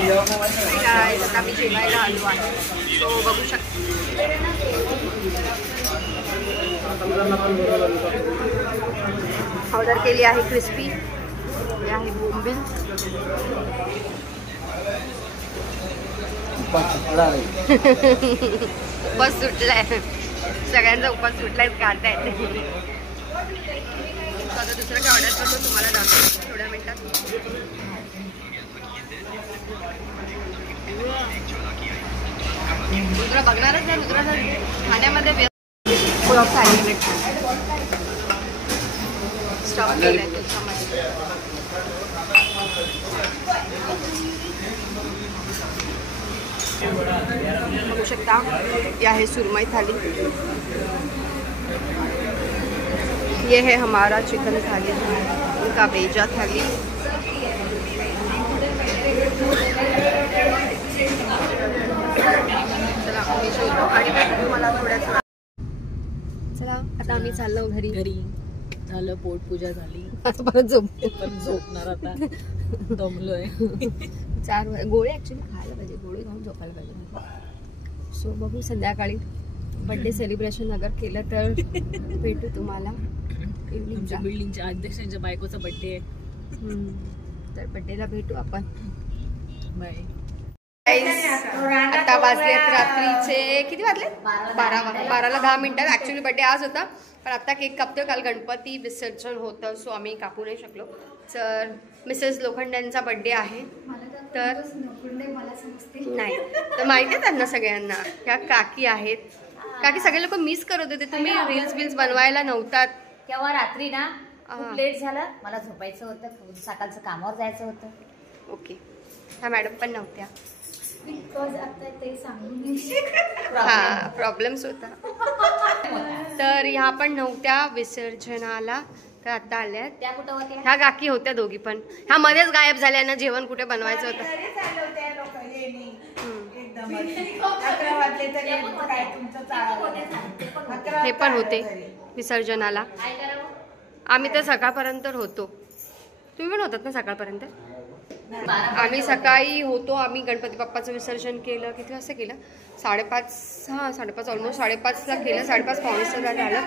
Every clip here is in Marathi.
आता मी जेवायला आलो आहे, तो बघू शकतो. ऑर्डर केली आहे क्रिस्पी, हे आहे बोंबील. उपास सुटलाय, सगळ्यांचा उपास सुटलाय, काढतायत. आता दुसरं काय ऑर्डर करतो तुम्हाला दाखवतो थोड्या मिनिटात. रुद्रा बघणारच नाही, रुद्रा खाण्यामध्ये स्टॉप केलाय त्याच्यामध्ये. बघू शकता ये है सुरमई थाली, ये है हमारा चिकन थाली, उनका बेजा थाली. चला आता आम्ही चाललो घरी. झालं, पोटपूजा झाली, आता परत झोपणार. आता दमलोय. 4 गोळे ऍक्च्युली खायला पाहिजे, गोळे खाऊन झोपायला पाहिजे. सो बघू संध्याकाळी बर्थडे सेलिब्रेशन अगर केलं तर भेटू तुम्हाला. बिल्डिंगच्या अध्यक्षांच्या बायकोचा बर्थडे आहे, तर बर्थडेला भेटू आपण. बाय. आता वाजलेत रात्रीचे किती वाजले? 12ला 10 मिनिटात. ऍक्च्युली बर्थडे आज होता, पण आता केक कापतोय. काल गणपती विसर्जन होतं, सो आम्ही कापू नाही शकलो. तर मिसेस लोखंड्यांचा बर्थडे आहे, तर नाही तर माहिती आहे त्यांना सगळ्यांना. ह्या काकी आहेत. काकी सगळे लोक मिस करत होते, तुम्ही रील्स बनवायला नव्हतात तेव्हा. रात्री ना खूप लेट झालं, मला झोपायचं होतं, सकाळचं कामावर जायचं होतं. ओके, ह्या मॅडम पण नव्हत्या. हा प्रॉब्लेम्स होता, तर ह्या पण नव्हत्या विसर्जनाला. तर आता आल्या. त्या कुठं होत्या? ह्या काकी होत्या दोघी पण. ह्या मध्येच गायब झाल्या ना, जेवण कुठे बनवायचं होतं. हे पण होते विसर्जनाला. आम्ही तर सकाळपर्यंत होतो. तुम्ही पण होतात ना सकाळपर्यंत? आम्ही सकाळी होतो. आम्ही गणपती बाप्पाचं विसर्जन केलं. किती वाजता केलं? 5:30 ऑलमोस्ट 5:30ला केलं. 5:30 पावणे 6 झालं.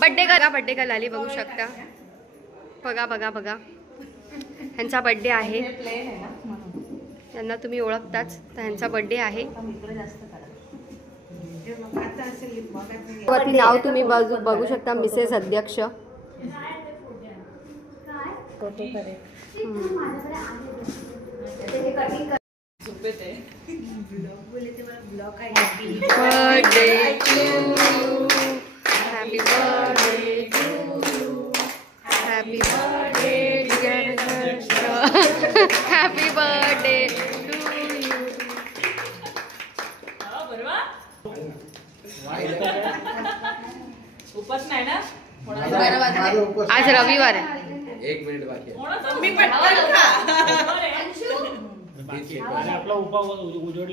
बड्डे गर्ल आली, बघू शकता. बघा ह्यांचा बड्डे आहे. त्यांना तुम्ही ओळखताच, तर ह्यांचा बड्डे आहे. नाव तुम्ही बघू शकता, मिसेस अध्यक्ष. Happy birthday dear Harsha. Happy birthday to you. उपास नाही ना आज रविवार आहे. 1 मिनिट बाकी आहे.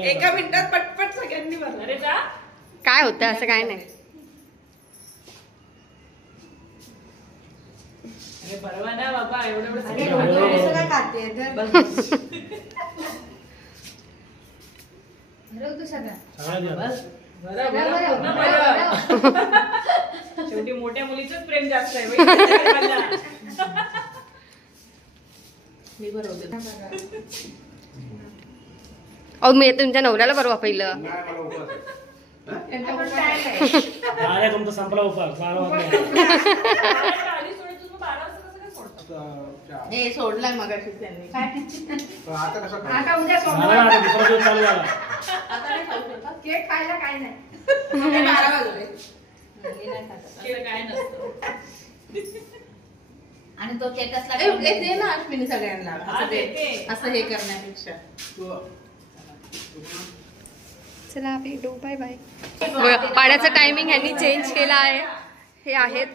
एका मिनिटात पटपट सगळ्यांनी भरलं. काय होतं असं काय नाही. ना बाबा, एवढं शेवटी मोठ्या मुलीचंच प्रेम जास्त आहे. मी बरोबर. अहो मी तुमच्या नवऱ्याला बरोबर पहिलं. तुमचा संपला उपास. हे सोडलाय मगाशी त्यांनी. आता उद्या केक खायला काय नाही. 12 वाजले. काय नसतं. आणि तो केक असला दे ना अश्विनी सगळ्यांना. असं हे करण्यापेक्षा. चला भेटू, बाय बाय. पाण्याचा टायमिंग ह्यांनी चेंज केला आहे. हे आहेत